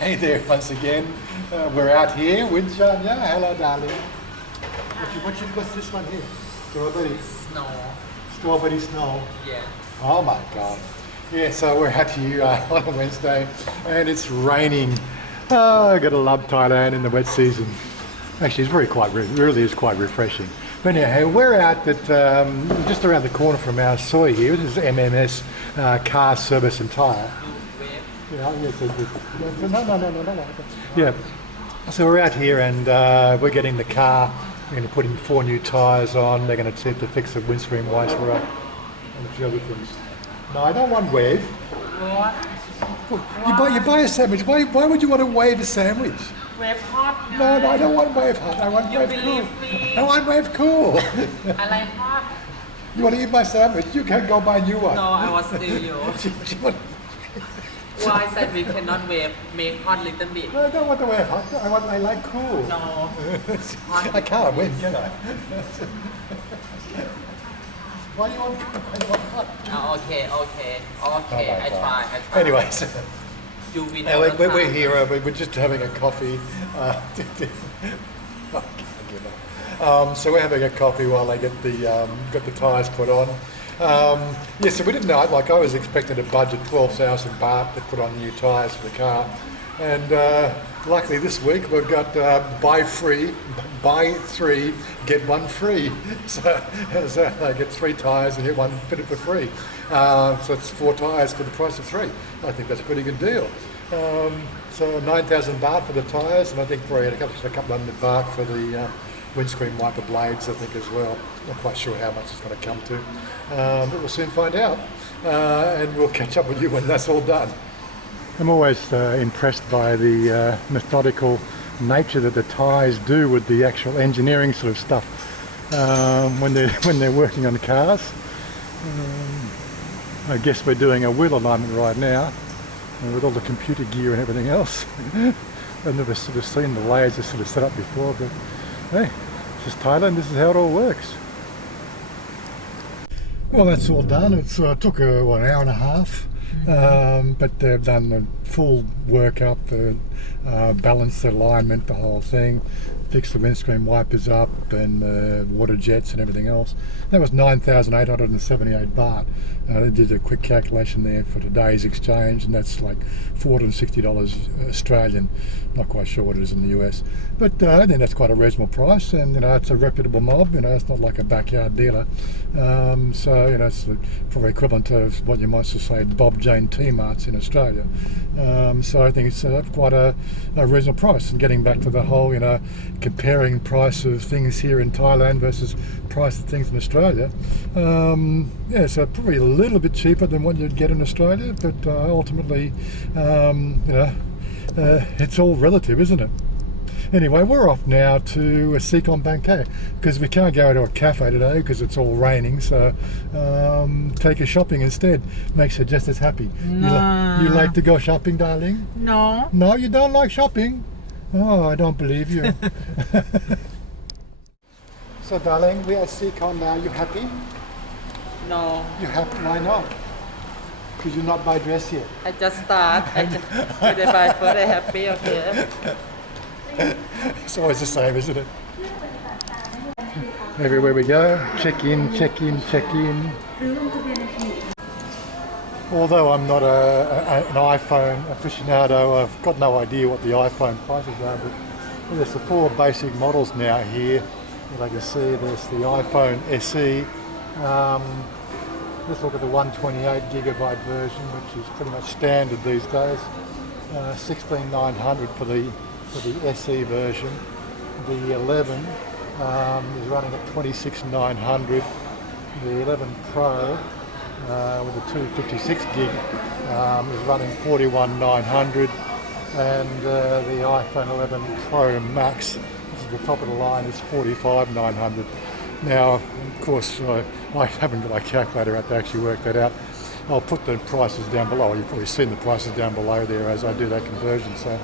Hey there once again. We're out here with Chanya. Hello, darling. What's this one here? Strawberry. Snow. Strawberry snow. Yeah. Oh my God. Yeah, so we're out here on a Wednesday and it's raining. Oh, I gotta love Thailand in the wet season. Actually, it's really is quite refreshing. But anyhow, we're out at just around the corner from our soy here. This is MMS Car Service and Tyre. Yeah, no. Yeah. So we're out here and we're getting the car. We're going to put in 4 new tyres on. They're going to attempt to fix the windscreen wiper up and a few other things. No, I don't want wave. What? You buy a sandwich. Why would you want to wave a sandwich? Wave hot. No, I don't want wave hot. I want wave cool. I want wave cool. I like hot. You want to eat my sandwich? You can go buy a new one. No, I was still you. Why said we cannot make hot little bit? No, I don't want to wave hot. I like cool. No. I can't win, can I? Why do you want hot? Oh, okay. Oh, I try. Anyways, You win we're here. We're just having a coffee. So we're having a coffee while they get the tyres put on. So we didn't know. Like I was expecting to budget 12,000 baht to put on new tyres for the car, and luckily this week we've got buy 3 get 1 free. So I get 3 tyres and get 1 fitted for free. So it's 4 tyres for the price of 3. I think that's a pretty good deal. So 9,000 baht for the tyres, and I think probably a couple hundred baht for the windscreen wiper blades, I think, as well. Not quite sure how much it's going to come to, but we'll soon find out, and we'll catch up with you when that's all done. I'm always impressed by the methodical nature that the Thais do with the actual engineering sort of stuff when they're working on the cars. I guess we're doing a wheel alignment right now, and with all the computer gear and everything else. I've never sort of seen the lasers sort of set up before, but hey, this is Thailand, this is how it all works. Well, that's all done. It took an hour and a half, but they've done the full workup, balanced the alignment, the whole thing, fixed the windscreen wipers up and the water jets and everything else. That was 9,878 baht. They did a quick calculation there for today's exchange, and that's like $460 Australian. Not quite sure what it is in the US, but I think that's quite a reasonable price, and it's a reputable mob. It's not like a backyard dealer. So it's probably equivalent to what you might say Bob Jane T-Marts in Australia. So I think it's quite a reasonable price. And getting back to the whole, comparing price of things here in Thailand versus price of things in Australia, so probably a little bit cheaper than what you'd get in Australia, but ultimately, it's all relative, isn't it? Anyway, we're off now to Seacon Bangkae because we can't go to a cafe today because it's all raining, so take her shopping instead. Makes her just as happy. No. You like to go shopping, darling? No. No, you don't like shopping? Oh, I don't believe you. So, darling, we are at Seacon now. You happy? No. You happy? Why not? Because you're not buy dress yet. I just start. When I buy first, I happy, okay? It's always the same, isn't it? Everywhere we go, check in. Although I'm not an iPhone aficionado, I've got no idea what the iPhone prices are, but there's the 4 basic models now here. As I can see, there's the iPhone SE. Let's look at the 128 gigabyte version, which is pretty much standard these days. 16,900 for the SE version. The 11 is running at 26,900. The 11 Pro with the 256 gig is running 41,900, and the iPhone 11 Pro Max, this is the top of the line, is 45,900. Now, of course, I haven't got my calculator out to actually work that out. I'll put the prices down below. You've probably seen the prices down below there as I do that conversion. So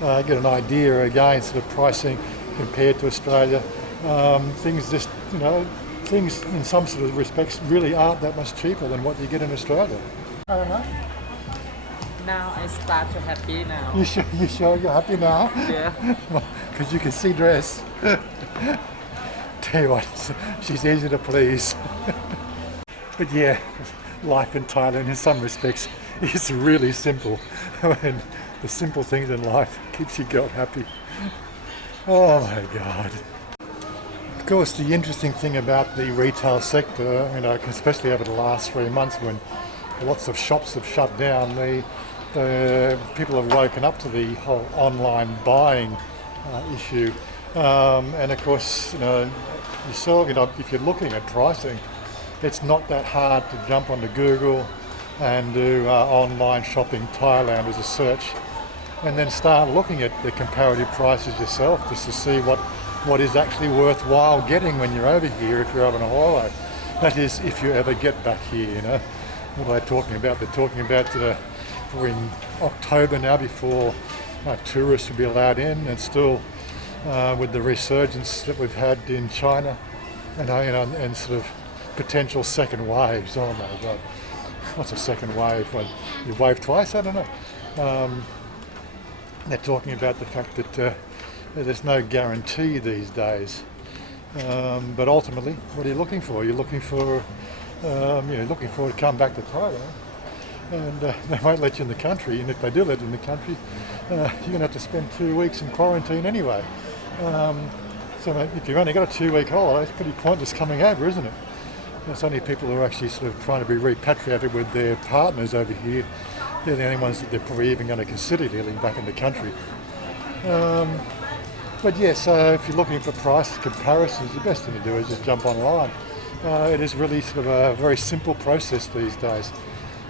get an idea again, sort of pricing compared to Australia. Things just, things in some sort of respects really aren't that much cheaper than what you get in Australia. I don't know. Now I start to happy now. You sure you're happy now? Yeah. Because you can see dress. Tell you what, she's easy to please. But yeah, life in Thailand in some respects is really simple. And the simple things in life keeps your girl happy. Oh my God. Of course, the interesting thing about the retail sector, especially over the last 3 months when lots of shops have shut down, the people have woken up to the whole online buying issue. And of course, you saw, if you're looking at pricing, it's not that hard to jump onto Google and do online shopping Thailand as a search, and then start looking at the comparative prices yourself just to see what is actually worthwhile getting when you're over here if you're having a holiday. That is, if you ever get back here, What are they talking about? They're talking about we're in October now before tourists will be allowed in, and still with the resurgence that we've had in China and sort of potential second waves. Oh my God. What's a second wave? Well, you wave twice? I don't know. They're talking about the fact that there's no guarantee these days. But ultimately, what are you looking for? You're looking for to come back to Thailand, and they won't let you in the country. And if they do let you in the country, you're going to have to spend 2 weeks in quarantine anyway. So if you've only got a 2-week holiday, it's pretty pointless coming over, isn't it? It's only people who are actually sort of trying to be repatriated with their partners over here. They're the only ones that they're probably even going to consider dealing back in the country. But yeah, so if you're looking for price comparisons, the best thing to do is just jump online. It is really sort of a very simple process these days.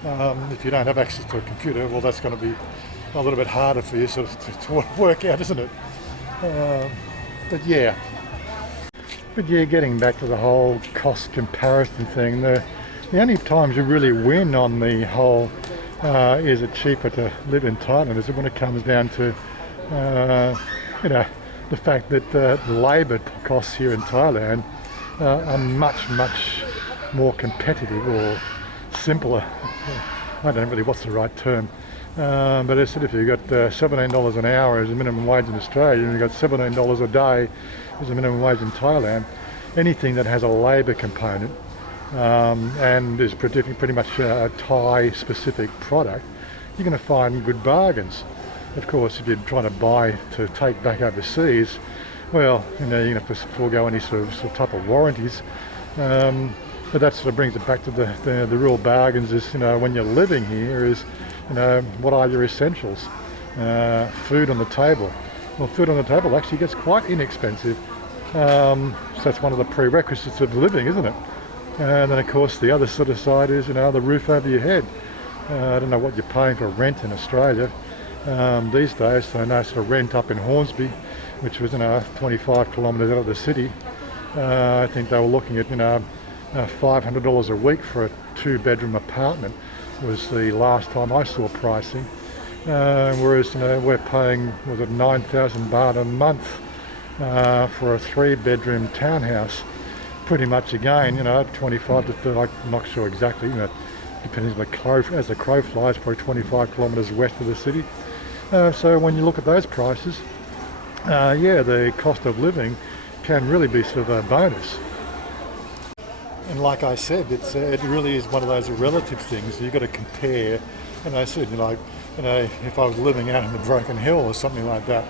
If you don't have access to a computer, well, that's going to be a little bit harder for you sort of to work out, isn't it? But yeah, getting back to the whole cost comparison thing, the only times you really win on the whole is it cheaper to live in Thailand is when it comes down to the fact that the labour costs here in Thailand are much more competitive or simpler. I don't know really what's the right term, but it's sort of, if you've got $17 an hour as a minimum wage in Australia and you've got $17 a day as a minimum wage in Thailand, anything that has a labour component and is pretty much a Thai specific product, you're going to find good bargains. Of course, if you're trying to buy to take back overseas, well, you're going to have to forego any sort of type of warranties. But that sort of brings it back to the real bargains is, when you're living here is, what are your essentials? Food on the table. Well, food on the table actually gets quite inexpensive. So that's one of the prerequisites of living, isn't it? And then of course the other sort of side is, the roof over your head. I don't know what you're paying for rent in Australia these days. So I know sort of rent up in Hornsby, which was 25 kilometres out of the city. I think they were looking at $500 a week for a 2-bedroom apartment was the last time I saw pricing. Whereas we're paying 9,000 baht a month for a 3-bedroom townhouse. Pretty much again, 25 to 30, I'm not sure exactly, depending on as the crow flies, probably 25 kilometres west of the city. So when you look at those prices, the cost of living can really be sort of a bonus. And like I said, it really is one of those relative things. You've got to compare. And I said, if I was living out in the Broken Hill or something like that,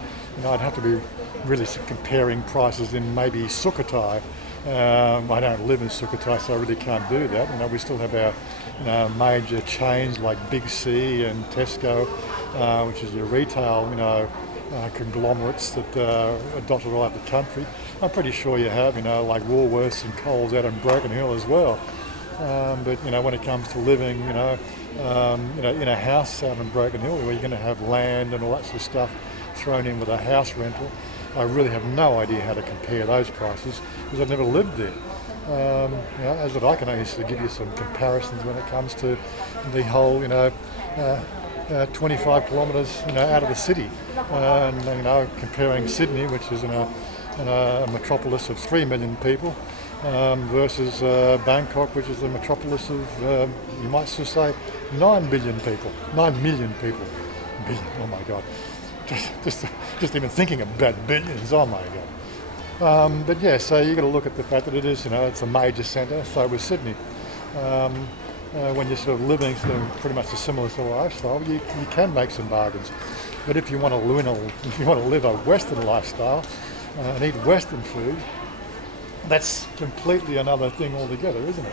I'd have to be really comparing prices in maybe Sukhothai. I don't live in Sukhothai, so I really can't do that. We still have our major chains like Big C and Tesco, which is your retail, conglomerates that are dotted all over the country. I'm pretty sure you have, like Woolworths and Coles out in Broken Hill as well. But when it comes to living, in a house out in Broken Hill, where you're going to have land and all that sort of stuff thrown in with a house rental, I really have no idea how to compare those prices because I've never lived there. As that I can only sort of give you some comparisons when it comes to the whole, 25 kilometres, out of the city, and comparing Sydney, which is a metropolis of 3 million people, versus Bangkok, which is a metropolis of, you might still say, 9 billion people, 9 million people. Billion, oh my God. Just even thinking about billions, oh my God. But yeah, so you've got to look at the fact that it is, it's a major centre, so was Sydney. When you're sort of living sort of pretty much a similar sort of lifestyle, you can make some bargains. But if you want to live a Western lifestyle and eat Western food, that's completely another thing altogether, isn't it?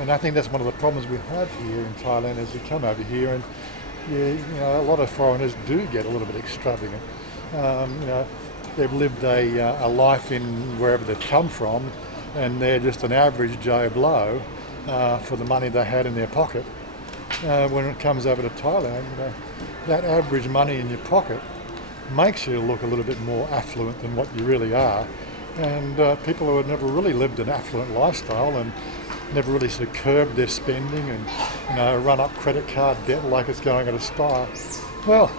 And I think that's one of the problems we have here in Thailand as you come over here, and a lot of foreigners do get a little bit extravagant. They've lived a life in wherever they've come from, and they're just an average Joe Blow for the money they had in their pocket. When it comes over to Thailand, that average money in your pocket makes you look a little bit more affluent than what you really are. And people who have never really lived an affluent lifestyle and never really sort of curbed their spending and run up credit card debt like it's going at a style, well,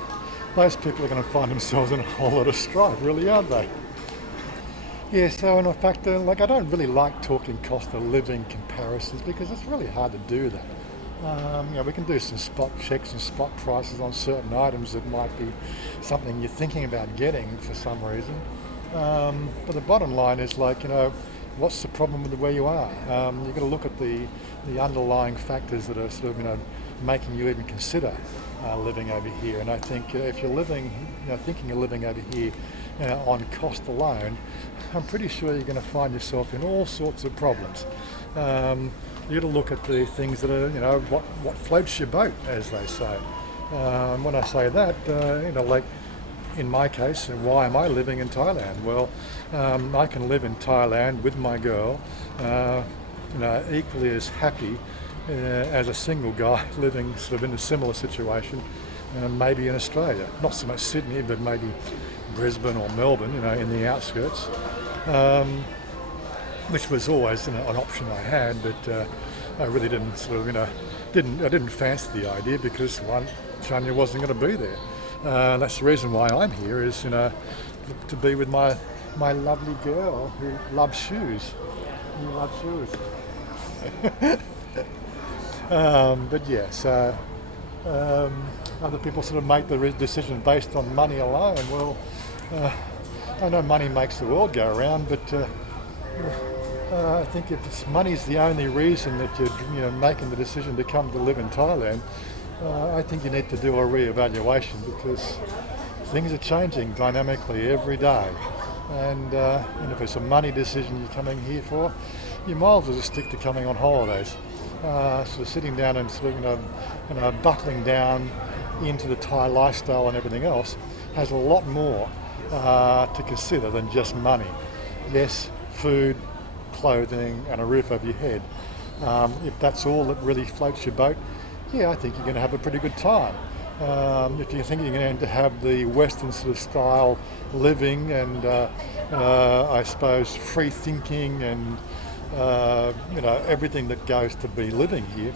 those people are going to find themselves in a whole lot of strife, really, aren't they? Yeah, so in fact, I don't really like talking cost of living comparisons because it's really hard to do that. We can do some spot checks and spot prices on certain items that might be something you're thinking about getting for some reason. But the bottom line is what's the problem with where you are? You've got to look at the underlying factors that are sort of making you even consider living over here. And I think if you're thinking of living over here on cost alone, I'm pretty sure you're going to find yourself in all sorts of problems. You've got to look at the things that are, what floats your boat, as they say. When I say that, in my case, why am I living in Thailand? Well, I can live in Thailand with my girl, equally as happy as a single guy living sort of in a similar situation, maybe in Australia. Not so much Sydney, but maybe Brisbane or Melbourne, in the outskirts, which was always an option I had, but I really didn't I didn't fancy the idea because one, Chanya wasn't going to be there. That's the reason why I'm here, is to be with my lovely girl who loves shoes. You love shoes. But yeah, so other people sort of make the decision based on money alone. Well, I know money makes the world go around, but I think if money's the only reason that you're making the decision to come to live in Thailand, I think you need to do a re-evaluation because things are changing dynamically every day. And if it's a money decision you're coming here for, you might as well just stick to coming on holidays. Sort of sitting down and sort of buckling down into the Thai lifestyle and everything else has a lot more to consider than just money. Yes, food, clothing and a roof over your head. If that's all that really floats your boat, yeah, I think you're going to have a pretty good time. If you think you're going to have the Western sort of style living and I suppose free thinking and everything that goes to be living here,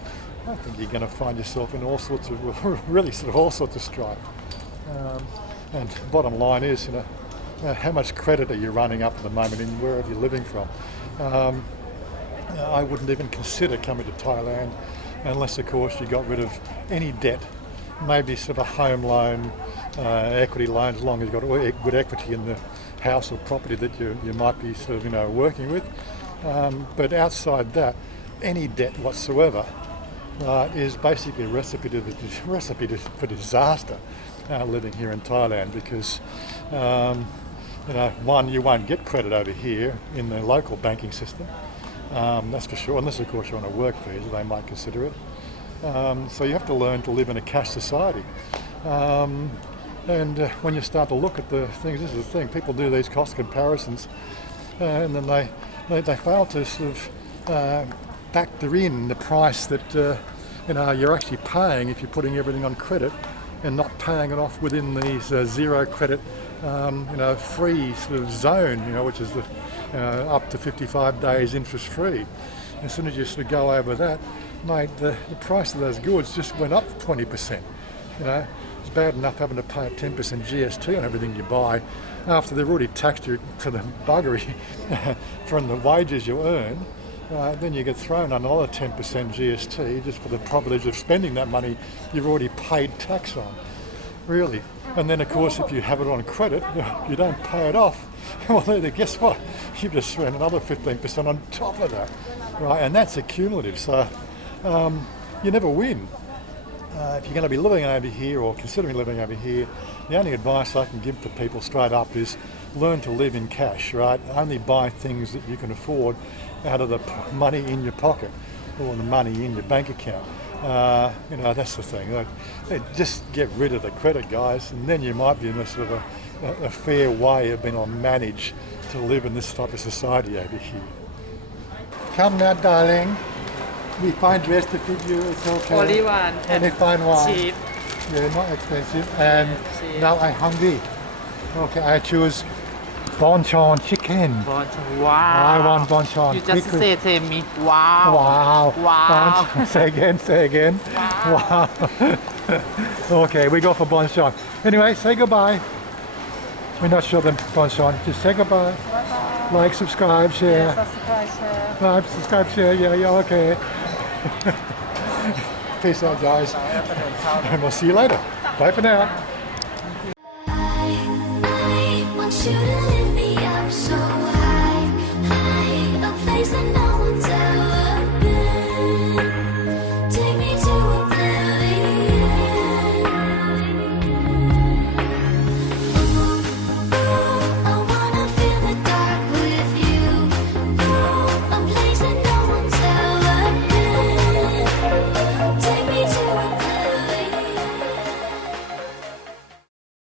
I think you're going to find yourself in all sorts of really sort of all sorts of strife. And bottom line is, how much credit are you running up at the moment in wherever you're living from? I wouldn't even consider coming to Thailand unless, of course, you got rid of any debt, maybe sort of a home loan, equity loan, as long as you've got good equity in the house or property that you might be sort of working with. But outside that, any debt whatsoever is basically a recipe for disaster living here in Thailand because one, you won't get credit over here in the local banking system. That's for sure, unless of course you're on a work visa, they might consider it. So you have to learn to live in a cash society. And when you start to look at the things, this is the thing, people do these cost comparisons and then they fail to sort of factor in the price that you're actually paying if you're putting everything on credit and not paying it off within these zero credit free sort of zone, which is the up to 55 days interest free. As soon as you sort of go over that, mate, the price of those goods just went up 20%. It's bad enough having to pay a 10% GST on everything you buy after they've already taxed you to the buggery from the wages you earn. then you get thrown another 10% GST just for the privilege of spending that money you've already paid tax on. Really. And then, of course, if you have it on credit, you don't pay it off. Well, then guess what? You've just thrown another 15% on top of that, right? And that's accumulative. So you never win. If you're going to be living over here or considering living over here, the only advice I can give to people straight up is learn to live in cash, right? Only buy things that you can afford out of the money in your pocket or the money in your bank account. That's the thing. Just get rid of the credit, guys, and then you might be in a sort of a fair way of being able to manage to live in this type of society over here. Come now, darling. We find dress to fit you. It's okay. Only one. Only find one. Cheap. Yeah, not expensive. And now I'm hungry. Okay, I choose bonchon chicken. Wow. I want bonchon. You just quickly. say to me, wow. Wow. Wow. Bonchon. Say again. Wow. Okay, we go for bonchon. Anyway, say goodbye. We're not sure the bonchon. Just say goodbye. Bye-bye. Like, subscribe, share. Subscribe, share. Like, subscribe, share. Yeah, okay. Peace out, guys. And we'll see you later. Bye for now. I want you to lift me up so